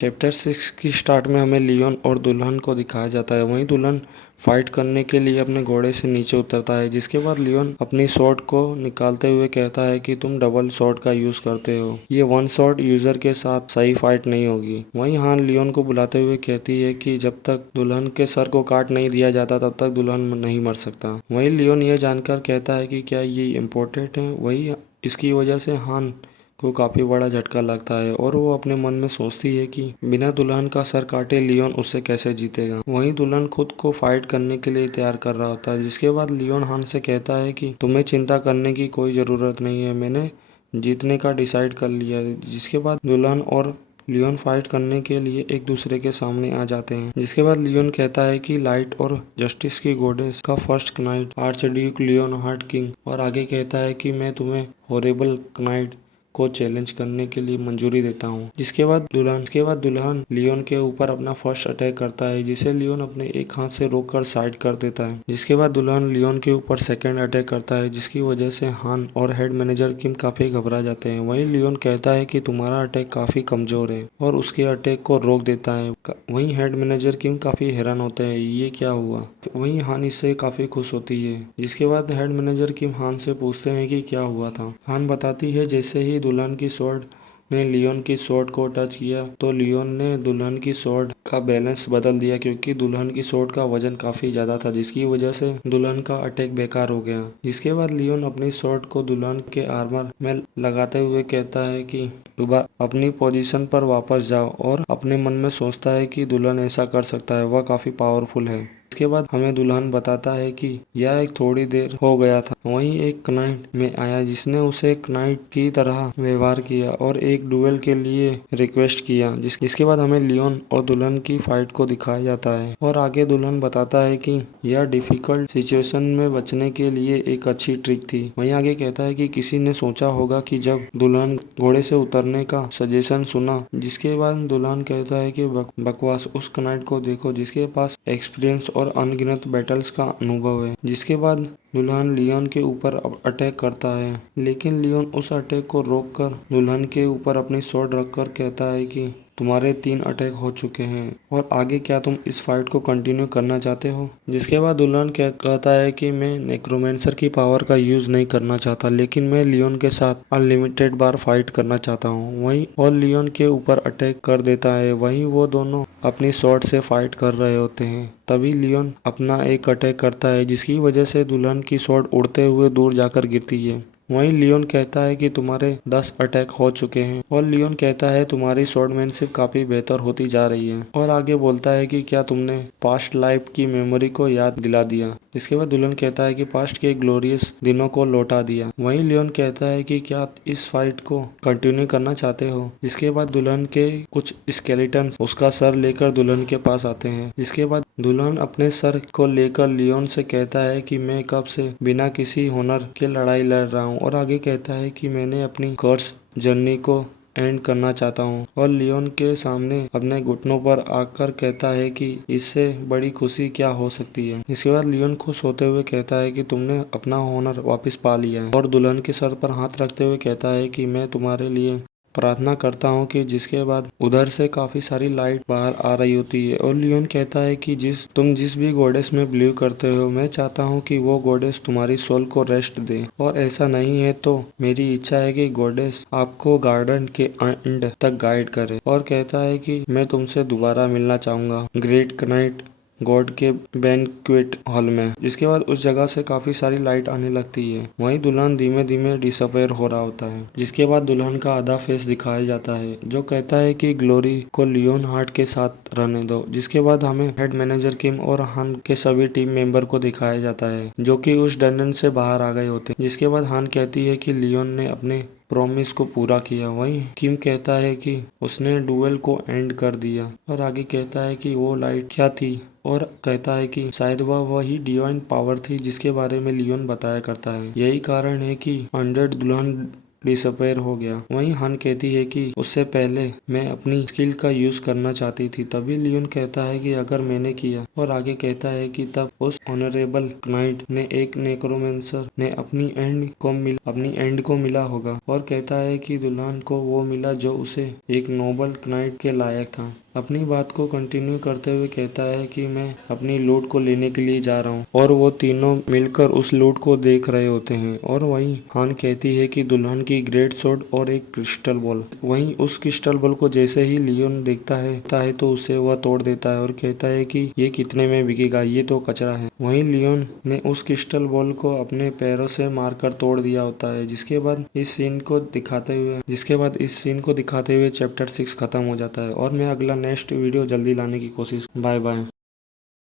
Chapter 6 की start में हमें लियोन और दुल्हन को दिखाया जाता है। वहीं दुल्हन फाइट करने के लिए अपने घोड़े से नीचे उतरता है, जिसके बाद लियोन अपनी स्वॉर्ड को निकालते हुए कहता है कि तुम डबल स्वॉर्ड का यूज करते हो, ये वन स्वॉर्ड यूजर के साथ सही फाइट नहीं होगी। वहीं हान लियोन को बुलाते हुए कहती है कि जब तक दुल्हन के सर को काट नहीं दिया जाता तब तक दुल्हन नहीं मर सकता। वहीं लियोन यह जानकर कहता है कि क्या ये इम्पोर्टेंट है। वही इसकी वजह से हान को काफी बड़ा झटका लगता है और वो अपने मन में सोचती है कि बिना दुल्हन का सर काटे लियोन उससे कैसे जीतेगा। वहीं दुल्हन खुद को फाइट करने के लिए तैयार कर रहा होता है, जिसके बाद लियोन हान से कहता है कि तुम्हें चिंता करने की कोई जरूरत नहीं है, मैंने जीतने का डिसाइड कर लिया है। जिसके बाद दुल्हन और लियोन फाइट करने के लिए एक दूसरे के सामने आ जाते हैं। जिसके बाद लियोन कहता है कि लाइट और जस्टिस की गॉडेस का first knight archduke Lionheart king, और आगे कहता है कि मैं तुम्हें हॉरिबल नाइट को चैलेंज करने के लिए मंजूरी देता हूँ। जिसके बाद दुल्हन लियोन के ऊपर अपना फर्स्ट अटैक करता है, जिसे लियोन अपने एक हाथ से रोककर साइड कर देता है। जिसके बाद दुल्हन लियोन के ऊपर सेकंड अटैक करता है, जिसकी वजह से हान और हेड मैनेजर किम काफी घबरा जाते हैं। वहीं लियोन कहता है कि तुम्हारा अटैक काफी कमजोर है और उसके अटैक को रोक देता है। वहीं हेड मैनेजर किम काफी हैरान होते हैं, ये क्या हुआ। वहीं हान इससे काफी खुश होती है। जिसके बाद हेड मैनेजर किम हान से पूछते हैं कि क्या हुआ था। हान बताती है जैसे ही दुल्हन की स्वॉर्ड ने लियोन की स्वॉर्ड को टच किया तो लियोन ने दुल्हन की स्वॉर्ड का बैलेंस बदल दिया, क्योंकि दुल्हन की स्वॉर्ड का वजन काफी ज्यादा था, जिसकी वजह से दुल्हन का अटैक बेकार हो गया। जिसके बाद लियोन अपनी स्वॉर्ड को दुल्हन के आर्मर में लगाते हुए कहता है कि अपनी पोजीशन पर वापस जाओ, और अपने मन में सोचता है कि दुल्हन ऐसा कर सकता है, वह काफी पावरफुल है। इसके बाद हमें दुल्हन बताता है कि यह एक थोड़ी देर हो गया था। वहीं एक क्लाइंट में आया जिसने उसे क्लाइंट की तरह व्यवहार किया और एक डुएल के लिए रिक्वेस्ट किया। जिसके बाद हमें लियोन और दुल्हन की फाइट को दिखाया जाता है और आगे दुल्हन बताता है कि यह डिफिकल्ट सिचुएशन में बचने के लिए एक अच्छी ट्रिक थी। वहीं आगे कहता है कि किसी ने सोचा होगा कि जब दुल्हन घोड़े से उतरने का सजेशन सुना। जिसके बाद दुल्हन कहता है कि बकवास, उस क्लाइंट को देखो जिसके पास एक्सपीरियंस और अनगिनत बैटल्स का अनुभव है। जिसके बाद दुल्हन लियोन के ऊपर अटैक करता है, लेकिन लियोन उस अटैक को रोककर दुल्हन के ऊपर अपनी स्वॉर्ड रखकर कहता है कि तुम्हारे 3 अटैक हो चुके हैं और आगे क्या तुम इस फाइट को कंटिन्यू करना चाहते हो। जिसके बाद दुल्हन कहता है कि मैं नेक्रोमेंसर की पावर का यूज नहीं करना चाहता, लेकिन मैं लियोन के साथ अनलिमिटेड बार फाइट करना चाहता हूँ। वहीं और लियोन के ऊपर अटैक कर देता है। वहीं वो दोनों अपनी स्वॉर्ड से फाइट कर रहे होते हैं, तभी लियोन अपना एक अटैक करता है, जिसकी वजह से दुल्हन की स्वॉर्ड उड़ते हुए दूर जाकर गिरती है। वहीं लियोन कहता है कि तुम्हारे 10 अटैक हो चुके हैं, और लियोन कहता है तुम्हारी स्वॉर्डमैनशिप काफी बेहतर होती जा रही है, और आगे बोलता है कि क्या तुमने पास्ट लाइफ की मेमोरी को याद दिला दिया। इसके बाद दुल्हन कहता है कि पास्ट के ग्लोरियस दिनों को लौटा दिया। वहीं लियोन कहता है कि क्या इस फाइट को कंटिन्यू करना चाहते हो। जिसके बाद दुल्हन के कुछ स्केलेटन उसका सर लेकर दुल्हन के पास आते हैं। जिसके बाद दुल्हन अपने सर को लेकर लियोन से कहता है कि मैं कब से बिना किसी हुनर के लड़ाई लड़ रहा हूँ, और आगे कहता है कि मैंने अपनी कर्स जर्नी को एंड करना चाहता हूँ, और लियोन के सामने अपने घुटनों पर आकर कहता है कि इससे बड़ी खुशी क्या हो सकती है। इसके बाद लियोन खुश होते हुए कहता है कि तुमने अपना हुनर वापस पा लिया है, और दुल्हन के सर पर हाथ रखते हुए कहता है कि मैं तुम्हारे लिए प्रार्थना करता हूँ कि जिसके बाद उधर से काफी सारी लाइट बाहर आ रही होती है, और लियोन कहता है कि तुम जिस भी गॉडेस में बिलीव करते हो, मैं चाहता हूँ कि वो गॉडेस तुम्हारी सोल को रेस्ट दे, और ऐसा नहीं है तो मेरी इच्छा है कि गॉडेस आपको गार्डन के एंड तक गाइड करे। और कहता है कि मैं तुमसे दोबारा मिलना चाहूंगा ग्रेट नाइट गॉड के बैंक्वेट हॉल में। जिसके बाद उस जगह से काफी सारी लाइट आने लगती है। वहीं दुल्हन धीमे धीमे डिसअपेयर हो रहा होता है। जिसके बाद दुल्हन का आधा फेस दिखाया जाता है, जो कहता है कि ग्लोरी को लियोन हार्ट के साथ रहने दो। जिसके बाद हमें हेड मैनेजर किम और हान के सभी टीम मेंबर को दिखाया जाता है, जो कि उस डंजन से बाहर आ गए होते हैं। जिसके बाद हान कहती है कि लियोन ने अपने प्रॉमिस को पूरा किया। वहीं किम कहता है कि उसने डुएल को एंड कर दिया, और आगे कहता है कि वो लाइट क्या थी, और कहता है कि शायद वह वही डिवाइन पावर थी जिसके बारे में लियोन बताया करता है। यही कारण है कि 100 दुल्हन डिसअपेयर हो गया। वहीं हान कहती है कि उससे पहले मैं अपनी स्किल का यूज करना चाहती थी। तभी लियोन कहता है कि अगर मैंने किया, और आगे कहता है कि तब उस ऑनरेबल नाइट ने एक नेक्रोमेंसर ने अपनी एंड को मिला होगा, और कहता है कि दुल्हन को वो मिला जो उसे एक नोबल नाइट के लायक था। अपनी बात को कंटिन्यू करते हुए कहता है कि मैं अपनी लूट को लेने के लिए जा रहा हूँ, और वो तीनों मिलकर उस लूट को देख रहे होते हैं। और वहीं हान कहती है कि दुल्हन की ग्रेट स्वॉर्ड और एक क्रिस्टल बॉल। वहीं उस क्रिस्टल बॉल को जैसे ही लियोन देखता है तो उसे वह तोड़ देता है और कहता है कि ये कितने में बिकेगा, ये तो कचरा है। वहीं लियोन ने उस क्रिस्टल बॉल को अपने पैरों से मारकर तोड़ दिया होता है, जिसके बाद इस सीन को दिखाते हुए चैप्टर 6 खत्म हो जाता है। और मैं अगला नेक्स्ट वीडियो जल्दी लाने की कोशिश। Bye bye.